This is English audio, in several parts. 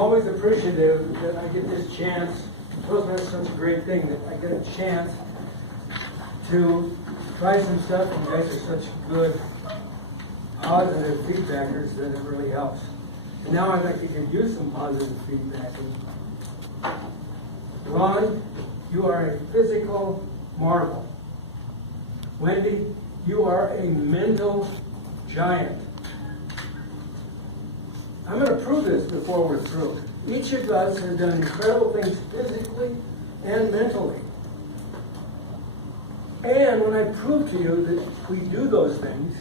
always appreciative that I get this chance. Toastmasters is such a great thing that I get a chance to try some stuff, and you guys are such good positive feedbackers that it really helps. And now I'd like to give you some positive feedback. Ron, you are a physical marvel. Wendy, you are a mental giant. I'm going to prove this before we're through. Each of us has done incredible things physically and mentally. And when I prove to you that we do those things,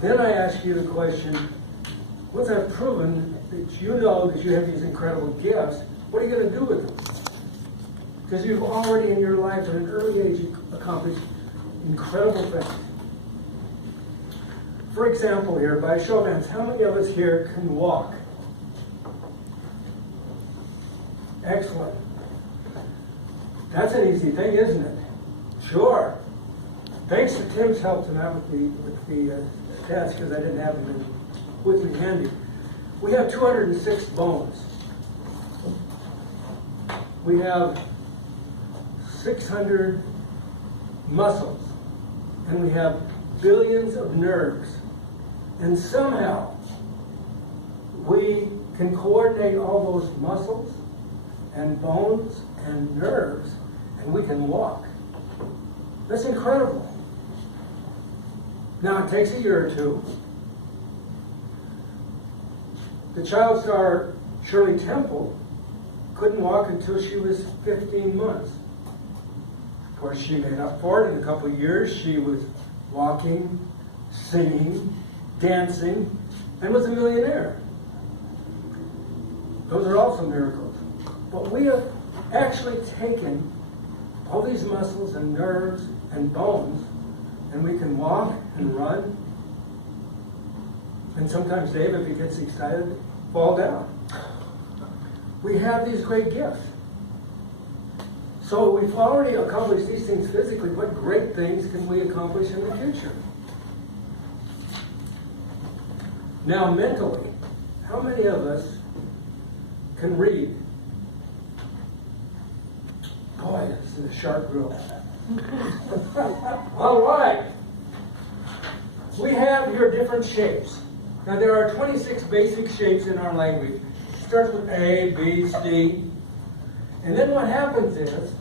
then I ask you the question, once I've proven that you know that you have these incredible gifts, what are you going to do with them? Because you've already in your life at an early age accomplished incredible things. For example here, by a show of hands, how many of us here can walk? Excellent. That's an easy thing, isn't it? Sure. Thanks to Tim's help tonight with the stats, because I didn't have them with me handy. We have 206 bones. We have 600 muscles. And we have billions of nerves. And somehow, we can coordinate all those muscles and bones and nerves, and we can walk. That's incredible. Now, it takes a year or two. The child star Shirley Temple couldn't walk until she was 15 months. Of course, she made up for it. In a couple of years, she was walking, singing, dancing, and was a millionaire. Those are also miracles. But we have actually taken all these muscles and nerves and bones, and we can walk and run. And sometimes Dave, if he gets excited, fall down. We have these great gifts. So we've already accomplished these things physically. What great things can we accomplish in the future? Now, mentally, how many of us can read? Boy, this is a sharp group. All right. We have your different shapes. Now, there are 26 basic shapes in our language. It starts with A, B, C. And then what happens is,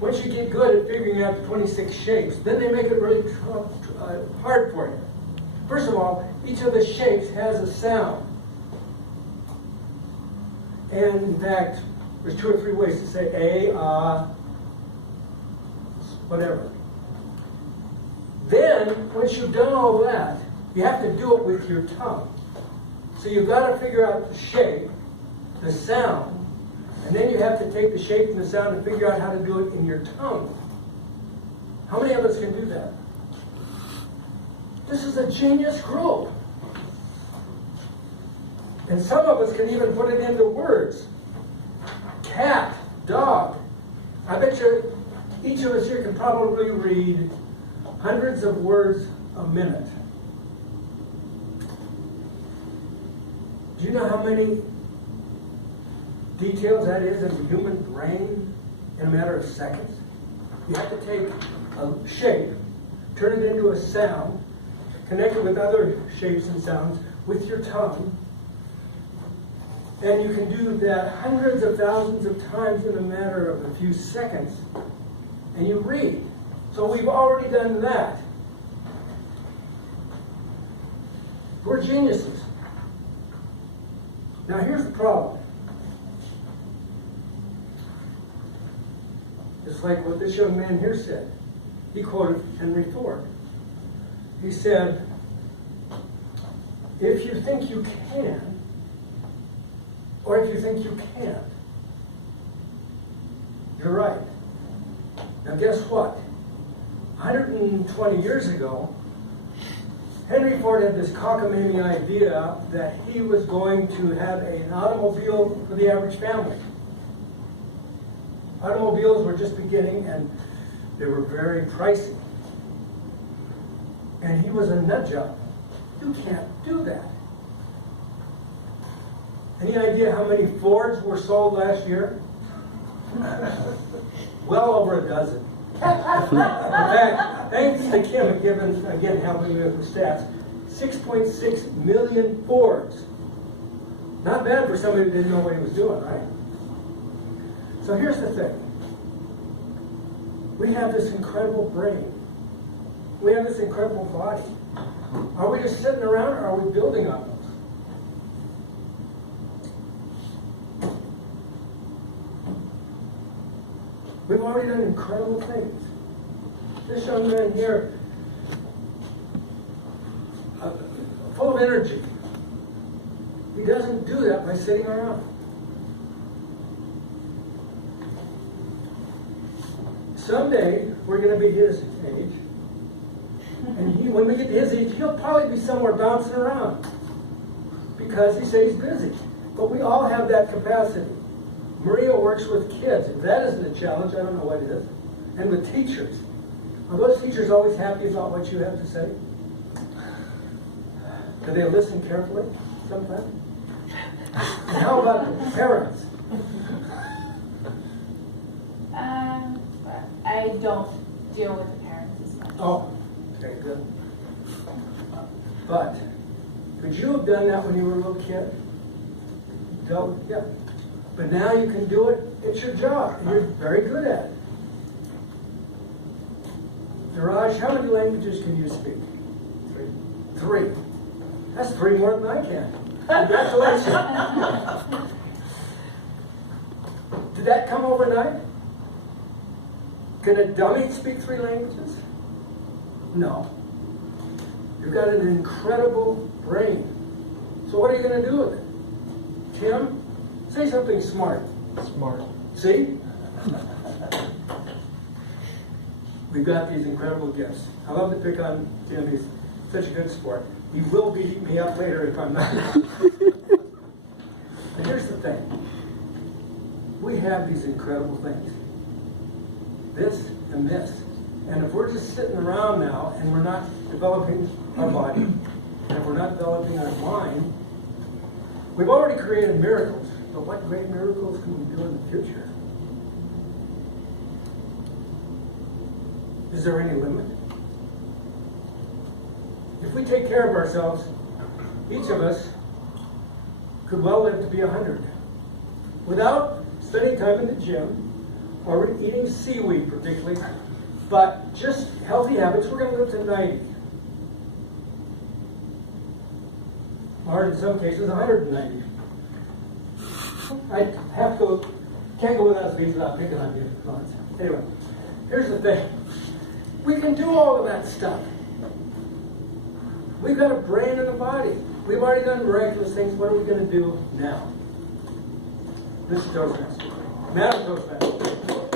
once you get good at figuring out the 26 shapes, then they make it really hard for you. First of all, each of the shapes has a sound. And in fact, there's 2 or 3 ways to say A, whatever. Then, once you've done all that, you have to do it with your tongue. So you've got to figure out the shape, the sound, and then you have to take the shape and the sound and figure out how to do it in your tongue. How many of us can do that? This is a genius group. And some of us can even put it into words. Cat, dog. I bet you each of us here can probably read hundreds of words a minute. Do you know how many details that is in the human brain in a matter of seconds? You have to take a shape, turn it into a sound, connect it with other shapes and sounds with your tongue, and you can do that hundreds of thousands of times in a matter of a few seconds, and you read. So we've already done that. We're geniuses. Now here's the problem. It's like what this young man here said. He quoted Henry Ford. He said, if you think you can, or if you think you can't, you're right. Now guess what? 120 years ago, Henry Ford had this cockamamie idea that he was going to have an automobile for the average family. Automobiles were just beginning, and they were very pricey. And he was a nut job. You can't do that. Any idea how many Fords were sold last year? Well over a dozen. In fact, thanks to Kim Gibbons, again helping me with the stats, 6.6 million Fords. Not bad for somebody who didn't know what he was doing, right? So here's the thing. We have this incredible brain. We have this incredible body. Are we just sitting around or are we building on those? We've already done incredible things. This young man here, full of energy. He doesn't do that by sitting around. Someday, we're going to be his age. And when we get to his age, he'll probably be somewhere bouncing around. Because he says he's busy. But we all have that capacity. Maria works with kids. If that isn't a challenge, I don't know what is. And with teachers. Are those teachers always happy about what you have to say? Do they listen carefully sometimes? And how about the parents? I don't deal with the parents as much. Oh, okay, good. But, could you have done that when you were a little kid? Yeah. But now you can do it. It's your job. And you're very good at it. Niraj, how many languages can you speak? 3. That's 3 more than I can. Congratulations. Did that come overnight? Can a dummy speak 3 languages? No. You've got an incredible brain. So what are you going to do with it? Tim, say something smart. Smart. See? We've got these incredible gifts. I love to pick on Tim. He's such a good sport. He will beat me up later if I'm not. But here's the thing. We have these incredible things. This and this. And if we're just sitting around now and we're not developing our body, and if we're not developing our mind, we've already created miracles. But what great miracles can we do in the future? Is there any limit? If we take care of ourselves, each of us could well live to be 100 without spending time in the gym or eating seaweed particularly, but just healthy habits, we're going to live to 90. Or in some cases, 190. I have to go, can't go without these without picking on you. Anyway, here's the thing. We can do all of that stuff. We've got a brain and a body. We've already done miraculous things. What are we going to do now? Mr. Toastmaster. Madam Toastmaster.